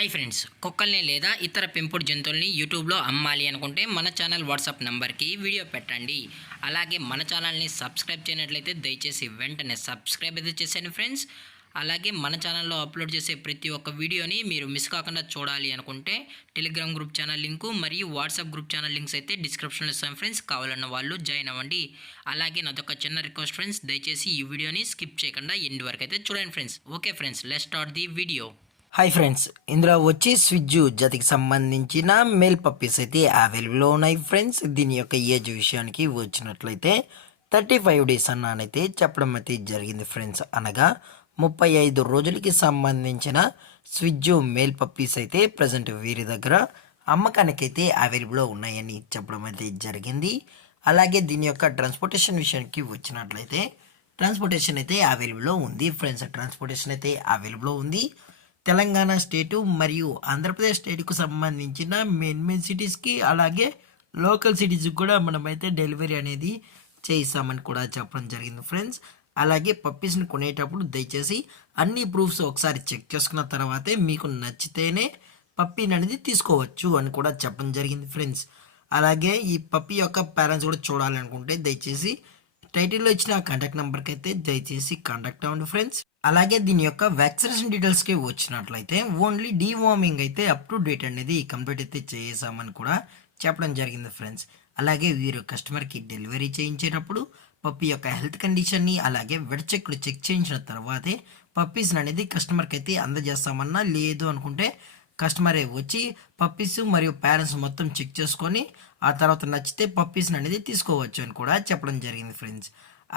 Hi friends, కుక్కల్ని లేదా ఇతర పెంపుడు జంతువుల్ని యూట్యూబ్లో అమ్మాలి అనుకుంటే మన ఛానల్ వాట్సాప్ నెంబర్కి వీడియో పెట్టండి. అలాగే మన ఛానల్ని సబ్స్క్రైబ్ చేయనట్లయితే దయచేసి వెంటనే సబ్స్క్రైబ్ అయితే చేసేయండి ఫ్రెండ్స్. అలాగే మన ఛానల్లో అప్లోడ్ చేసే ప్రతి ఒక్క వీడియోని మీరు మిస్ కాకుండా చూడాలి అనుకుంటే టెలిగ్రామ్ గ్రూప్ ఛానల్ లింకు మరియు వాట్సాప్ గ్రూప్ ఛానల్ లింక్స్ అయితే డిస్క్రిప్షన్లో ఇస్తాం ఫ్రెండ్స్. కావాలన్న వాళ్ళు జాయిన్ అవ్వండి. అలాగే నాదొక చిన్న రిక్వెస్ట్ ఫ్రెండ్స్, దయచేసి ఈ వీడియోని స్కిప్ చేయకుండా ఎండ్ వరకు అయితే చూడండి friends. Okay friends, let's start the video. Hi friends, ఇందులో వచ్చి స్విజ్జు జాతికి సంబంధించిన మేల్ పప్పీస్ అయితే అవైలబుల్లో ఉన్నాయి ఫ్రెండ్స్. దీని యొక్క ఏజ్ విషయానికి వచ్చినట్లయితే 35 డేస్ అన్నానైతే చెప్పడం అయితే జరిగింది ఫ్రెండ్స్. అనగా 35 రోజులకి సంబంధించిన స్విజ్జు మేల్ పప్పీస్ అయితే ప్రజెంట్ వీరి దగ్గర అమ్మకానికైతే అవైలబుల్లో ఉన్నాయని చెప్పడం అయితే జరిగింది. అలాగే దీని యొక్క ట్రాన్స్పోర్టేషన్ విషయానికి వచ్చినట్లయితే ట్రాన్స్పోర్టేషన్ అయితే అవైలబుల్లో ఉంది ఫ్రెండ్స్. ట్రాన్స్పోర్టేషన్ అయితే అవైలబుల్లో ఉంది. తెలంగాణ స్టేటు మరియు ఆంధ్రప్రదేశ్ స్టేట్కు సంబంధించిన మెయిన్ సిటీస్కి అలాగే లోకల్ సిటీస్కి కూడా మనమైతే డెలివరీ అనేది చేయిస్తామని కూడా చెప్పడం జరిగింది ఫ్రెండ్స్. అలాగే పప్పీస్ని కొనేటప్పుడు దయచేసి అన్ని ప్రూఫ్స్ ఒకసారి చెక్ చేసుకున్న తర్వాతే మీకు నచ్చితేనే పప్పీని అనేది తీసుకోవచ్చు అని కూడా చెప్పడం జరిగింది ఫ్రెండ్స్. అలాగే ఈ పప్పీ యొక్క పేరెంట్స్ కూడా చూడాలనుకుంటే దయచేసి టైటిల్లో ఇచ్చిన కాంటాక్ట్ నెంబర్కి అయితే దయచేసి కాంటాక్ట్ అవ్వండి ఫ్రెండ్స్. అలాగే దీని యొక్క వ్యాక్సినేషన్ డీటెయిల్స్కి వచ్చినట్లయితే ఓన్లీ డీవార్మింగ్ అయితే అప్ టు డేట్ అనేది కంప్లీట్ అయితే చేసామని కూడా చెప్పడం జరిగింది ఫ్రెండ్స్. అలాగే వీరు కస్టమర్కి డెలివరీ చేయించేటప్పుడు పప్పీ యొక్క హెల్త్ కండిషన్ని అలాగే వెడ్ చెక్లు చెక్ చేయించిన తర్వాతే పప్పీస్ని అనేది కస్టమర్కి అయితే అందజేస్తామన్నా, లేదు అనుకుంటే కస్టమరే వచ్చి పప్పీస్ మరియు పేరెంట్స్ మొత్తం చెక్ చేసుకొని ఆ తర్వాత నచ్చితే పప్పీస్ని అనేది తీసుకోవచ్చు అని కూడా చెప్పడం జరిగింది ఫ్రెండ్స్.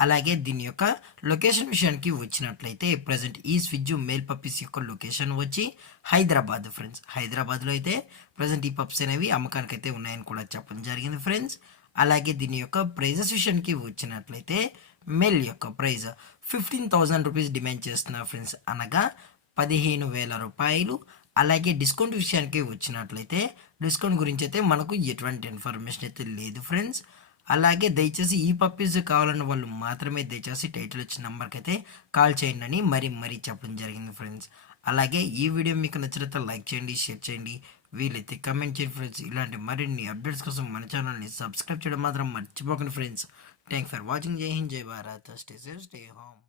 అలాగే దీని యొక్క లొకేషన్ విషయానికి వచ్చినట్లయితే ప్రజెంట్ ఈ స్విజ్జు మేల్ పప్పీస్ యొక్క లొకేషన్ వచ్చి హైదరాబాద్ ఫ్రెండ్స్. హైదరాబాద్లో అయితే ప్రజెంట్ ఈ పప్స్ అనేవి అమ్మకానికి అయితే ఉన్నాయని కూడా చెప్పడం జరిగింది ఫ్రెండ్స్. అలాగే దీని యొక్క ప్రైజెస్ విషయానికి వచ్చినట్లయితే మేల్ యొక్క ప్రైజ్ 15,000 రూపీస్ డిమాండ్ చేస్తున్నారు ఫ్రెండ్స్, అనగా 15,000 రూపాయలు. అలాగే డిస్కౌంట్ విషయానికి వచ్చినట్లయితే డిస్కౌంట్ గురించి అయితే మనకు ఎటువంటి ఇన్ఫర్మేషన్ అయితే లేదు ఫ్రెండ్స్. అలాగే దయచేసి ఈ పప్పీస్ కావాలన్న వాళ్ళు మాత్రమే దయచేసి టైటిల్ వచ్చిన నెంబర్కి అయితే కాల్ చేయండి అని మరీ చెప్పడం జరిగింది ఫ్రెండ్స్. అలాగే ఈ వీడియో మీకు నచ్చినట్లయితే లైక్ చేయండి, షేర్ చేయండి, వీలైతే కమెంట్ చేయండి ఫ్రెండ్స్. ఇలాంటి మరిన్ని అప్డేట్స్ కోసం మన ఛానల్ని సబ్స్క్రైబ్ చేయడం మాత్రం మర్చిపోకండి ఫ్రెండ్స్. Thanks for watching. జై హింద్, జై Bharat, stay safe, stay home.